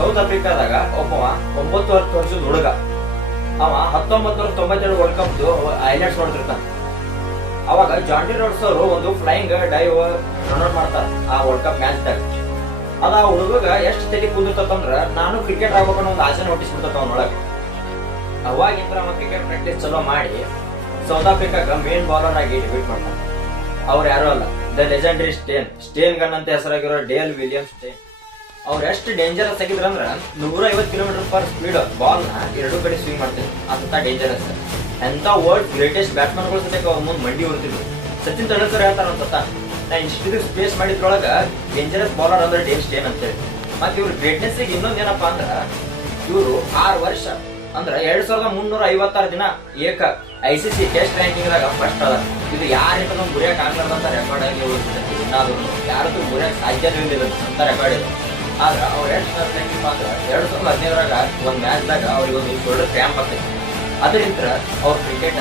South ಆಫ್ರಿಕಾದಾಗ ಒಬ್ಬವ 9-10 ವರ್ಷದ ಹುಡುಗ ಅವ 1992 ವರ್ಲ್ಡ್ ಕಪ್ ಹೈಲೈಟ್ಸ್ ನೋಡ್ತಿರ್ತಾನ. ಅವಾಗ ಜಾಂಟಿ ರೋಡ್ಸ್ ಅವರು ಒಂದು ಫ್ಲೈಯಿಂಗ್ ಡೈವ್ ರನ್ಔಟ್ ಮಾಡ್ತಾರ ಆ ವರ್ಲ್ಡ್ ಕಪ್ ಮ್ಯಾಚ್ ದಾಗ. ಅದ ಆ ಹುಡುಗ ಎಷ್ಟು ತಲೆ ಕುಂದಿರ್ತಂದ್ರ ನಾನು ಕ್ರಿಕೆಟ್ ಆಗ್ಬೇಕನ್ನೋ ಒಂದು ಆಸೆ ನೋಟಿಸ್ಬಿಡ್ತದ ಅವನೊಳಗ. ಅವಾಗಿಂದ್ರ ಅವ ಕ್ರಿಕೆಟ್ ಪ್ರಾಕ್ಟೀಸ್ ಚಲೋ ಮಾಡಿ ಸೌತ್ ಆಫ್ರಿಕಾಗ ಮೇನ್ ಬೌಲರ್ ಆಗಿ ಡೆಬ್ಯೂಟ್ ಮಾಡ್ತಾನ. ಅವ್ರು ಯಾರು ಅಲ್ಲ, ದ ಲೆಜೆಂಡರಿ ಸ್ಟೇನ್ ಗನ್ ಅಂತ ಹೆಸರಾಗಿರೋ ಡೇಲ್ ವಿಲಿಯಂ ಸ್ಟೇನ್. ಅವ್ರು ಎಷ್ಟು ಡೇಂಜರಸ್ ಆಗಿದ್ರಂದ್ರ 150 ಕಿಲೋಮೀಟರ್ ಪರ್ ಸ್ಪೀಡ್ ಬಾಲ್ ನ ಎರಡೂ ಕಡೆ ಸ್ವಿಂಗ್ ಮಾಡ್ತಿದ್ರು. ಅಂತ ಡೇಂಜರಸ್. ಎಂತ ವರ್ಲ್ಡ್ ಗ್ರೇಟೆಸ್ಟ್ ಬ್ಯಾಟ್ಸ್ಮನ್ಗಳು ಸದ್ಯಕ್ಕೆ ಅವ್ರ ಮುಂದೆ ಮಂಡಿ ಹೊರ್ತಿದ್ರು. ಸಚಿನ್ ತೆಂಡೂಲ್ಕರ್ ಹೇಳ್ತಾರ ಅನ್ಸತ್ತ, ನಾ ಇಷ್ಟು ಸ್ಪೇಸ್ ಮಾಡಿದ್ರೊಳಗ ಡೇಂಜರಸ್ ಬೌಲರ್ ಅಂದ್ರೆ ಡೇಲ್ ಸ್ಟೇನ್ ಅಂತೇಳಿ. ಮತ್ತೆ ಇವ್ರ ಗ್ರೇಟ್ನೆಸ್ ಇನ್ನೊಂದ್ ಏನಪ್ಪಾ ಅಂದ್ರ ಇವರು 6 ವರ್ಷ ಅಂದ್ರ 2356 ದಿನ ಏಕ ICC ಟೆಸ್ಟ್ ರ್ಯಾಂಕಿಂಗ್ ದಾಗ ಫಸ್ಟ್ ಅದ. ಇದು ಯಾರಿಗೂ ಗುರಿಯಕ್ ಆಗ್ಲಾರ್ದಂತ ರೆಕಾರ್ಡ್ ಆಗಿ ಉಳಿದಿದೆ. ಇನ್ನಾದ್ರು ಯಾರದು ಗುರಿಯಕ್ ಸಾಧ್ಯನೇ ಇಲ್ಲ ಅಂತ ರೆಕಾರ್ಡ್ ಇದೆ. ಆದ್ರ ಅವ್ರ ಎಷ್ಟು ರ್ಯಾಂಕಿಂಗ್ ಅಂದ್ರ 2015 ಒಂದ್ ಮ್ಯಾಚ್ ದಾಗ ಅವ್ರಿಗೆ ಒಂದು ಶೋಲ್ಡರ್ ಕ್ರ್ಯಾಂಪ್ ಆಗ್ತೈತಿ. ಅದರಿಂದ ಅವ್ರ ಕ್ರಿಕೆಟ್